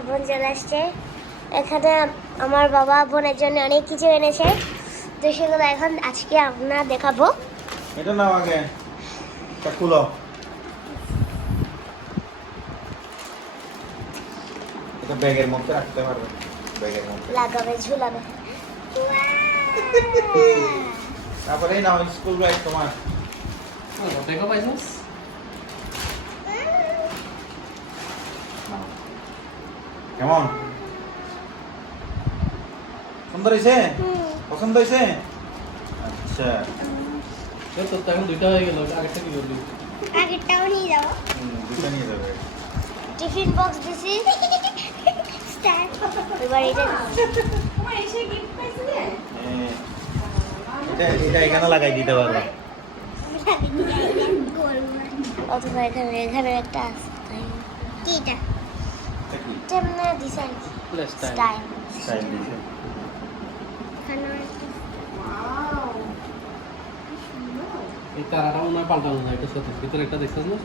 আমার বোন চলে আসছে। এখানে আমার বাবা বোনের জন্য অনেক কিছু এনেছে, তো সেগুলো এখন আজকে আমরা দেখাবো। এটা নাও আগে, এটা খুলো। এটা ব্যাগের মধ্যে রাখতে পারবে, ব্যাগের মধ্যে লাগাবে, ঝুলাবে। তারপরে এই নাও স্কুল ব্যাগ তোমার। দেখো পাইছস? কেমন সুন্দর হয়েছে? পছন্দ হয়েছে? আচ্ছা, তো এখন দুইটা হয়ে গেল, আগেরটা কি করবি? আগেরটাও নিয়ে যাবো। দুটো নিয়ে যাবে। টিফিন বক্স দিছি, এবার এটা এটা এখানে লাগাই দিতে পারবে। অথবা এখানে এখানে একটা আছে। কি এটা? তেমনি দিছে আর কি, স্টাইল। সাইড দিছে। এই তারাটা মনে হয় পাল্টানো যায়, এটা সত্যি ভিতরে একটা দেখছিস না?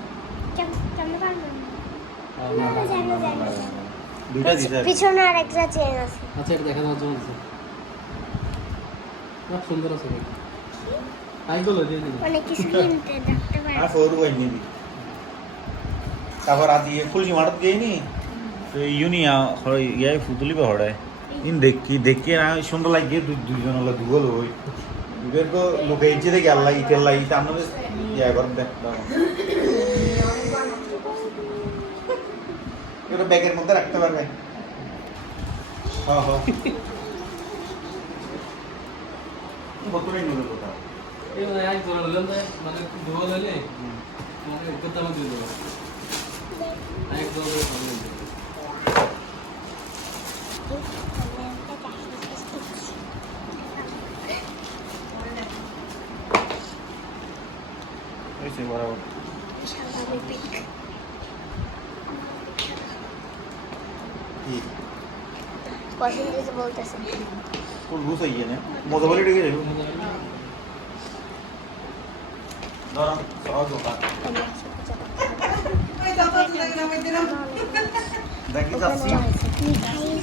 দুইটা দিছে। পিছনে আর একটা চেন আছে। আচ্ছা, এটা দেখা যাওয়ার জন্য আছে। খুব সুন্দর আছে। তাই বলো দিয়ে দিন। অনেক কিছু কিনতে দেখতে পারে। আর ফোর ওয়াই নিবি। তারপর আদি ফুলজি মারত দিইনি। তো ইউনিয়া হয় ইয়াই ফুতুলি বড়ায়। ইন দেখি না সুন্দর লাগে দুইজন হলো দুগল হই। ইবের তো লোকে ইচ্ছে থেকে আল্লাহ ইতে আল্লাহ ইতে আমরা ইয়া করে দেখতাম। এটা ব্যাগের মধ্যে রাখতে পারবে। হ্যাঁ হ্যাঁ। বতুরে নিয়ে দেবো তা। এই মানে এক জোড়া হলেন না, মানে দুটো হলে মানে কত দাম দিয়ে দেবো? এক জোড়া হলে ভালো হবে। এসে বরাবর। কি? পছন্দ হয়েছে বলতেছে। ফুল ঘুষ হয়ে গিয়ে না মজা বলে ডেকে যাবো। ধরো সহজ দোকান দেখি যাচ্ছি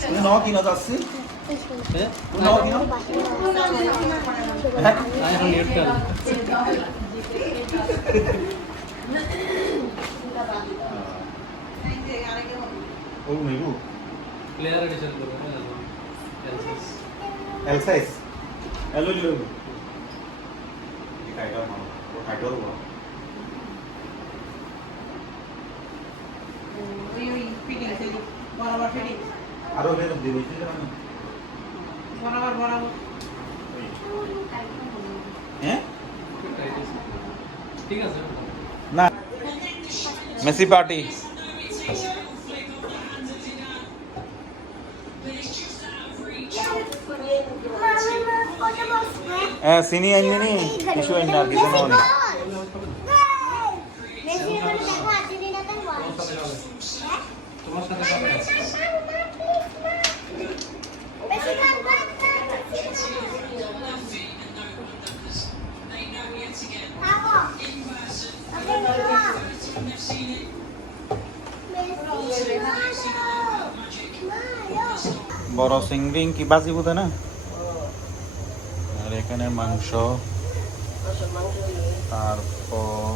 তুমি নাও কিনা যাচ্ছি হ্যাঁ? নাও কিনা হ্যাঁ এখন নেট কাল। ও মেরু প্লেয়ার এডিশন করব না। এল সাইজ এলো লিও এই কাইটা মানো ও কাইটা বড় ওই ফিটিং সেলি বরাবর ফিটিং আরো বের দিয়ে দিতে আমি বরাবর হ্যাঁ ঠিক আছে। না মেসি পার্টি সিনি আইনি নি কিছু আইনি আর কিছু না তোমার সাথে যাবে। বড় সিংড়ি কি বাজি বোধ না আর এখানে মাংস তারপর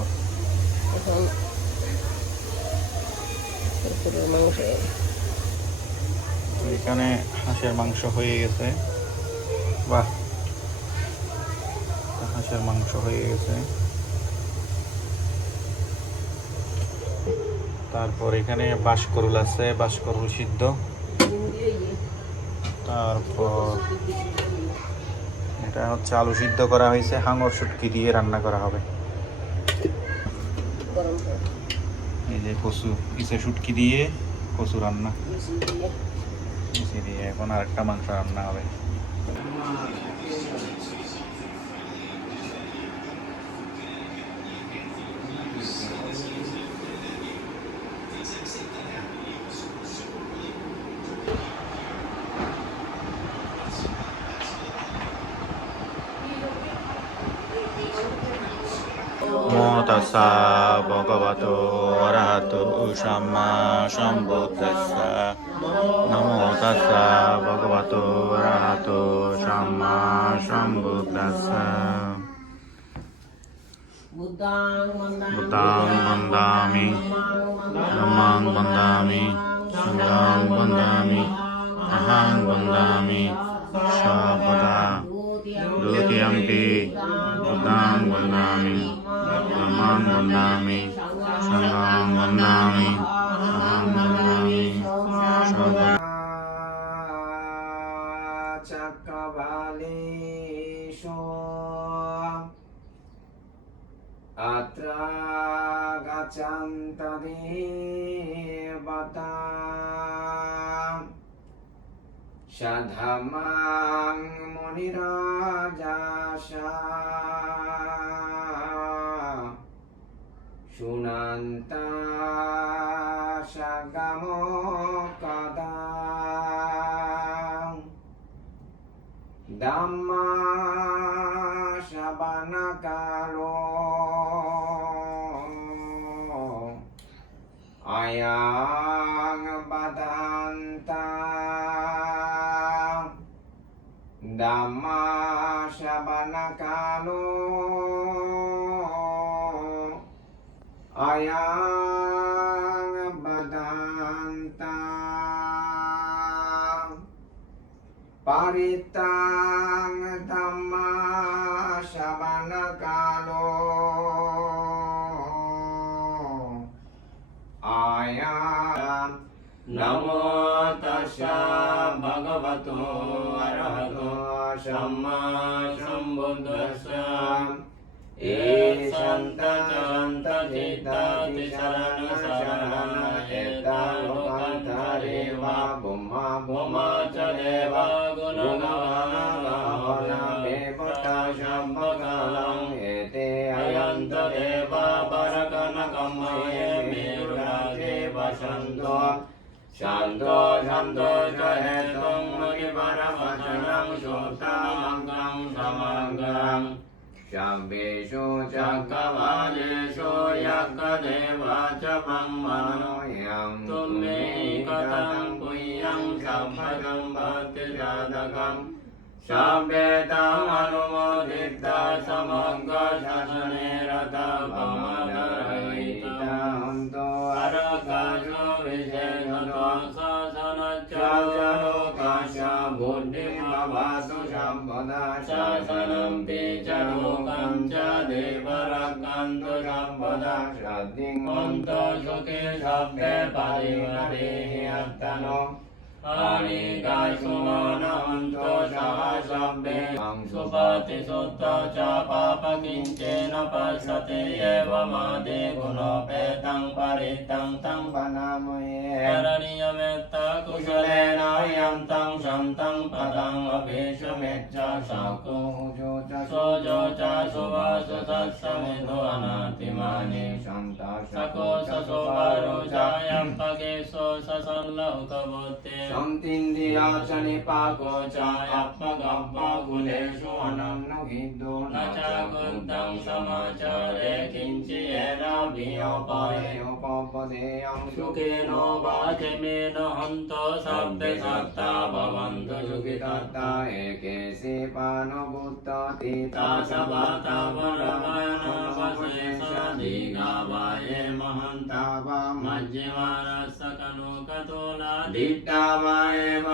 এখানে হাঁসের মাংস হয়ে গেছে। বাহ, হাঁসের মাংস হয়ে গেছে। তারপর এখানে বাঁশকরুল আছে, বাঁশকরুল সিদ্ধ। তারপর এটা হচ্ছে আলু সিদ্ধ করা হয়েছে, হাঙর শুটকি দিয়ে রান্না করা হবে। এই যে কচু পিসে শুটকি দিয়ে কচু রান্না দিয়ে এখন আর একটা মাংস রান্না হবে। Namo tassa bhagavato arahato samma sambuddhassa. নমো তাস্সা ভগবতো অরহতো সাম্মা সম্বুদ্ধাস্সা। বুদ্ধাং বন্দামি ধম্মাং বন্দামি সংঘাং বন্দামি অহং বন্দামি সর্বদা। দ্বিতীয়ম্পি বুদ্ধাং বন্দামি ধম্মাং বন্দামি সংঘাং বন্দামি অহং বন্দামি সর্বদা। চক্রবালেষু अत्र गच्छन्त देवता सधमां मुनिराजासा शुनन्त सगमो कदा धम्मा श्रवणकालो अयं बदन्ता धम्मा श्रवणकालो अयं बदन्ता परितां धम्मा श्रवणकालो आयां नमो तस्सा भगवतो अरहतो सम्मा सम्बुद्धस्सा। ईशन्त चन्त चित्ताति शरण शरण एता लोकान्तरे वा भूमा भूमा च देवा गुणगण देवता शम्भकालं एते अयन्त देवा परकनकमये मेरुराजे वसन्तो शान्तो शान्तो च हेतुं मुनिपरवचनं श्रोतामङ्गं समङ्गम्। शब्देषु चक्रवालेषु यज्ञदेवा च ब्रह्मणोऽयं तुमे कथं पुय्यं सम्पदं शब्देतामनुमोदिता समग्रशासने रतपमदरहितान्तो अरकाशो विशेषतो शासनच्च बुद्धिमवासु सम्पदा शासनं च लोकं च देवरक्षन्तु सम्पदा श्रद्धिमन्तो सुखे शब्दे परिवदेहि अत्तनो अनिकाशुमानवन्तो सह शब्दे सुपतिसुत्तो च पापकिञ्चेन पश्यते एवमादि गुणोपेतं परितं तं वनामये करणीयमेत्त कुशलेन यन्तं शन्तं पदं अभीष्मेच्च शकुजो च सोजो च सुवासु तत्समिधो अनातिमानि शन्ता शको ससोवारो चायं पगेशो ससल्लौकवोत्ते शन्तिन्द्रिया च निपाको च आत्मगव्वा गुणेषु अनन्नभिद्यो न च कुन्तं समाचारे किञ्चिदेन वियोपदेयं सुखेनो वाचमेन हन्तो शब्दे सत्ता भवन्तु सुखितत्ता एके सेपानुभूततीता सवाता वरवानवशेषादिगावाये महन्ता वा मध्यमानस्सकनोकतोला दिट्टा वा एव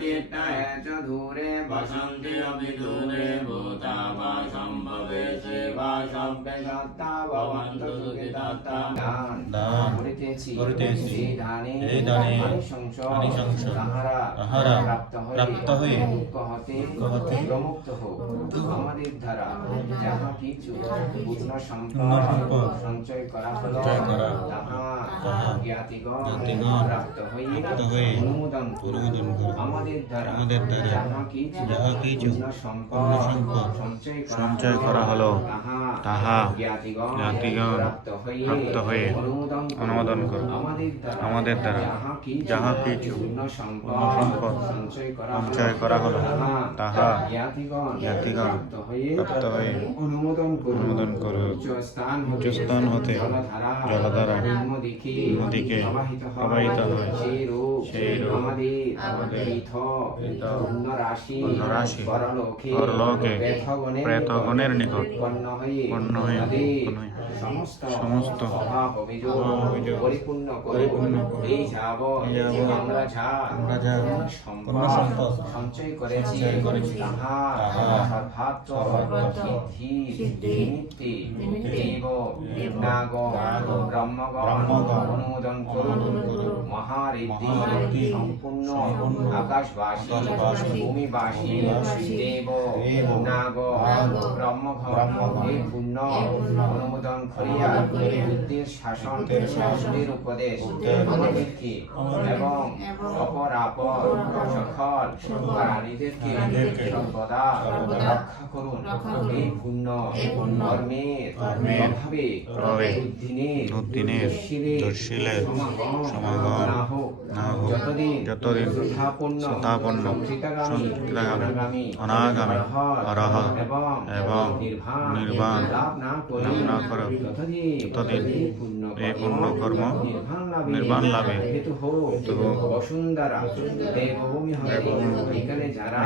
दिट्टाय च दूरे वसन्ति अभिदूरे भूता वा सम्भवे सेवा शब्दे सत्ता भवन्तु सुखितत्ता দান করিতেছি এই দানে আনিশংস তাহারা প্রাপ্ত হয়ে দুঃখ হতে প্রমুক্ত হোক। আমাদের দ্বারা যাহা কিছু পূর্ণ সম্পদ সঞ্চয় করা হলো তাহা জ্ঞাতিগণ প্রাপ্ত হয়ে অনুমোদন করুন। আমাদের দ্বারা যাহা কিছু পূর্ণ সম্পদ সঞ্চয় করা হলো তাহা জ্ঞাতিগণ প্রাপ্ত হয়ে অনুমোদন করুন। আমাদের দ্বারা যাহা কিছু পূর্ণ সম্পদ সঞ্চয় করা হলো তাহা জ্ঞাতিগণ প্রাপ্ত হয়ে অনুমোদন করুন। উচ্চস্থান হতে জলধারা নদীকে প্রবাহিত হয় সেইরূপ আমাদের ইথ পুণ্যরাশি পরলোকে প্রেতগণের নিকট উৎপন্ন হয়ে সমস্ত অভাব অভিযোগ পরিপূর্ণ করে এই যাবৎ আমরা যা সম্পদ সঞ্চয় করেছি তাহা সর্বাত্ম সিদ্ধি নিমিত্তে দেব ব্রহ্মগণ অনুমোদন করুন। মহারিদ্ধি সম্পূর্ণ আকাশবাসী ভূমিবাসী দেব নাগ ব্রহ্মগণ এই পুণ্য অনুমোদন করিয়া বুদ্ধির শাসন বুদ্ধির উপদেশ আমাদেরকে এবং অপরাপর সকল প্রাণীদেরকে সর্বদা রক্ষা করুন। এই পুণ্য কর্মের প্রভাবে বুদ্ধিনের দর্শিলের সমাগম না হোক যতদিন যথাপন্ন সংকৃতাগামী অনাগামী অরহৎ এবং নির্বাণ লাভ না করো ততদিন এই পুণ্য কর্ম নির্বাণ লাভে হেতু বসুন্ধরা দেবভূমি এখানে যারা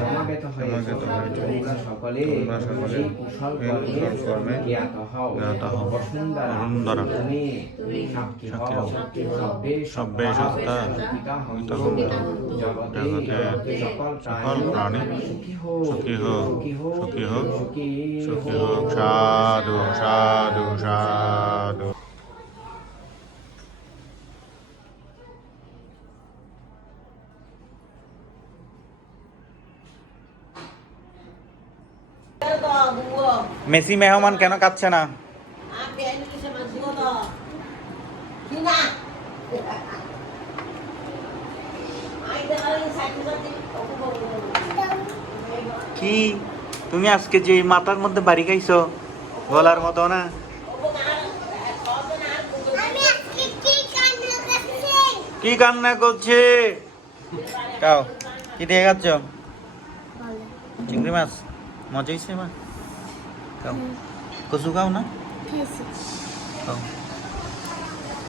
সমাবেত হয়েছে তোমরা সকলে এই কুশল কর্মে জ্ঞাত হও। বসুন্ধরা তুমি সাক্ষী হও সব্যে সত্তা জগতের সকল প্রাণী সুখী হোক সাধু সাধু সাধু। মেসি মেহমান কেন কাঁদছে না? কি তুমি আজকে যে মাথার মধ্যে বাড়ি খাইছো গলার মতো না? কি কান্না করছে? খাও, কি দিয়ে খাচ্ছ? চিংড়ি মাছ মজা হয়েছে মা? খাও, কচু খাও না? খাও।